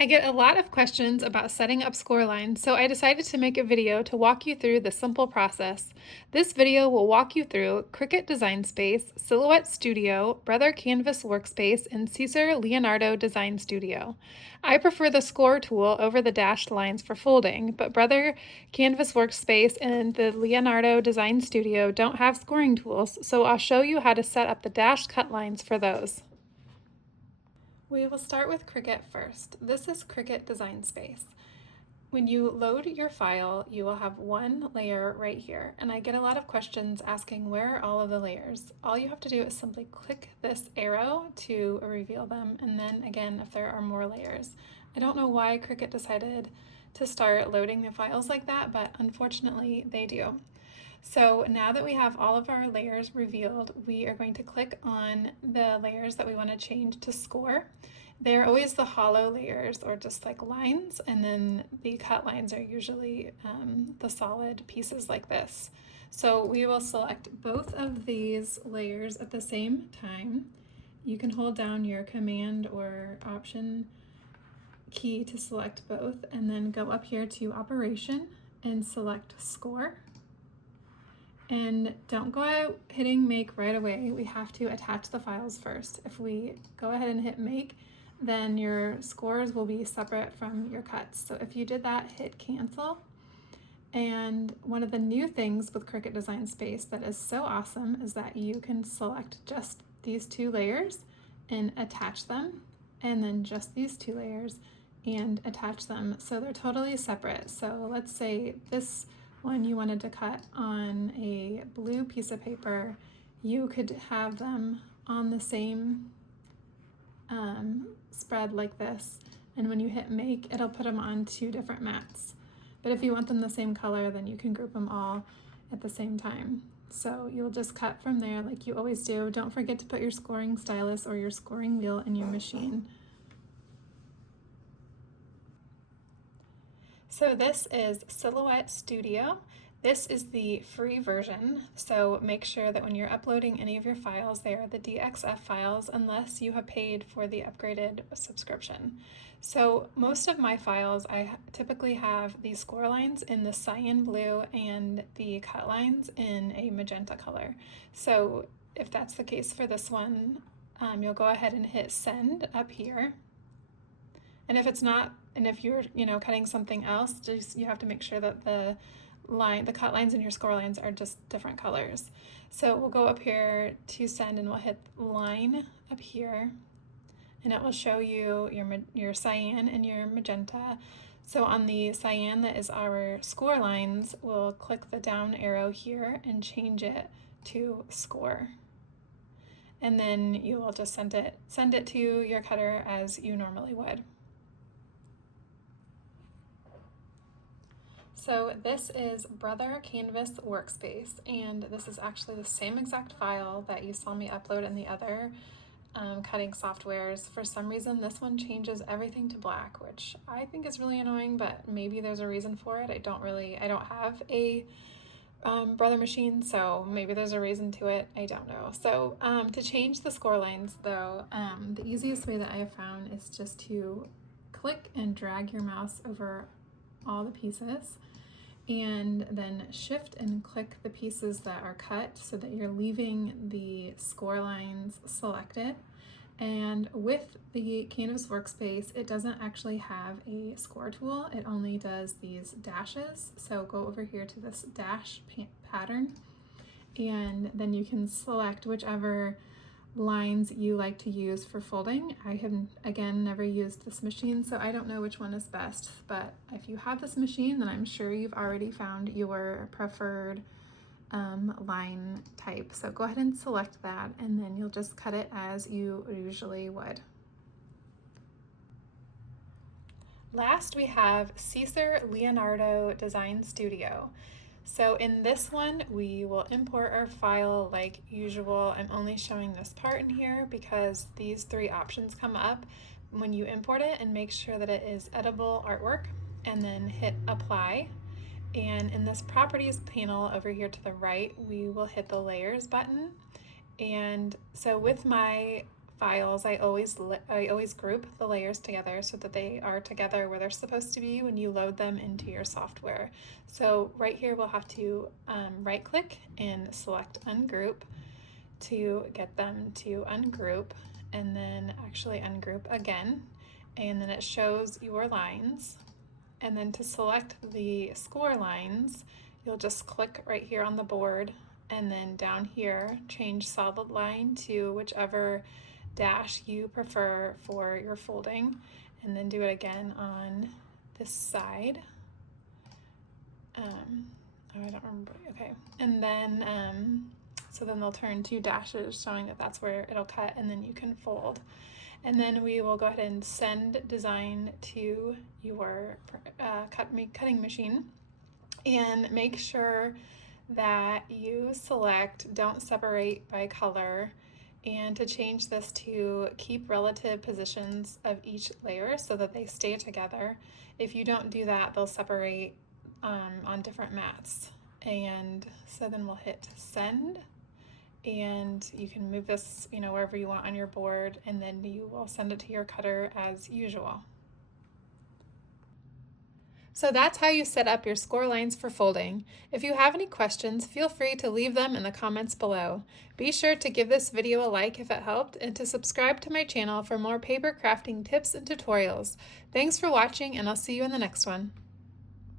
I get a lot of questions about setting up score lines, so I decided to make a video to walk you through the simple process. This video will walk you through Cricut Design Space, Silhouette Studio, Brother Canvas Workspace, and Siser Leonardo Design Studio. I prefer the score tool over the dashed lines for folding, but Brother Canvas Workspace and the Leonardo Design Studio don't have scoring tools, so I'll show you how to set up the dashed cut lines for those. We will start with Cricut first. This is Cricut Design Space. When you load your file, you will have one layer right here, and I get a lot of questions asking where are all of the layers. All you have to do is simply click this arrow to reveal them, and then again if there are more layers. I don't know why Cricut decided to start loading the files like that, but unfortunately they do. So now that we have all of our layers revealed, we are going to click on the layers that we want to change to score. They're always the hollow layers or just like lines, and then the cut lines are usually the solid pieces like this. So we will select both of these layers at the same time. You can hold down your Command or Option key to select both, and then go up here to Operation and select Score. And don't go out hitting make right away. We have to attach the files first. If we go ahead and hit make, then your scores will be separate from your cuts. So if you did that, hit cancel. And one of the new things with Cricut Design Space that is so awesome is that you can select just these two layers and attach them, and then just these two layers and attach them. So they're totally separate. So let's say this one you wanted to cut on a blue piece of paper, you could have them on the same spread like this, and when you hit make, it'll put them on two different mats. But if you want them the same color, then you can group them all at the same time. So you'll just cut from there like you always do. Don't forget to put your scoring stylus or your scoring wheel in your machine. So this is Silhouette Studio. This is the free version, so make sure that when you're uploading any of your files, they are the DXF files unless you have paid for the upgraded subscription. So most of my files, I typically have the score lines in the cyan blue and the cut lines in a magenta color. So if that's the case for this one, you'll go ahead and hit send up here. And if it's not, and if you're, cutting something else, just you have to make sure that the cut lines and your score lines are just different colors. So we'll go up here to send, and we'll hit line up here, and it will show you your cyan and your magenta. So on the cyan, that is our score lines, we'll click the down arrow here and change it to score. And then you will just send it to your cutter as you normally would. So this is Brother Canvas Workspace, and this is actually the same exact file that you saw me upload in the other cutting softwares. For some reason, this one changes everything to black, which I think is really annoying, but maybe there's a reason for it. I don't have a Brother machine, so maybe there's a reason to it. I don't know. So to change the score lines, though, the easiest way that I have found is just to click and drag your mouse over all the pieces, and then shift and click the pieces that are cut so that you're leaving the score lines selected. And with the Canvas Workspace, it doesn't actually have a score tool. It only does these dashes. So go over here to this dash pattern, and then you can select whichever lines you like to use for folding. I have, again, never used this machine, so I don't know which one is best, but if you have this machine, then I'm sure you've already found your preferred line type. So go ahead and select that, and then you'll just cut it as you usually would. Last, we have Siser Leonardo Design Studio. So in this one, we will import our file like usual. I'm only showing this part in here because these three options come up when you import it, and make sure that it is editable artwork, and then hit apply. And in this properties panel over here to the right, we will hit the layers button. And so with my files, I always group the layers together so that they are together where they're supposed to be when you load them into your software. So right here we'll have to right click and select ungroup to get them to ungroup, and then actually ungroup again, and then it shows your lines. And then to select the score lines, you'll just click right here on the board, and then down here change solid line to whichever dash you prefer for your folding, and then do it again on this side. Oh, I don't remember. Okay, and then so then they'll turn 2 dashes showing that that's where it'll cut, and then you can fold. And then we will go ahead and send design to your cutting machine, and make sure that you select don't separate by color, and to change this to keep relative positions of each layer so that they stay together. If you don't do that, they'll separate on different mats. And so then we'll hit send, and you can move this, wherever you want on your board, and then you will send it to your cutter as usual. So that's how you set up your score lines for folding. If you have any questions, feel free to leave them in the comments below. Be sure to give this video a like if it helped, and to subscribe to my channel for more paper crafting tips and tutorials. Thanks for watching, and I'll see you in the next one.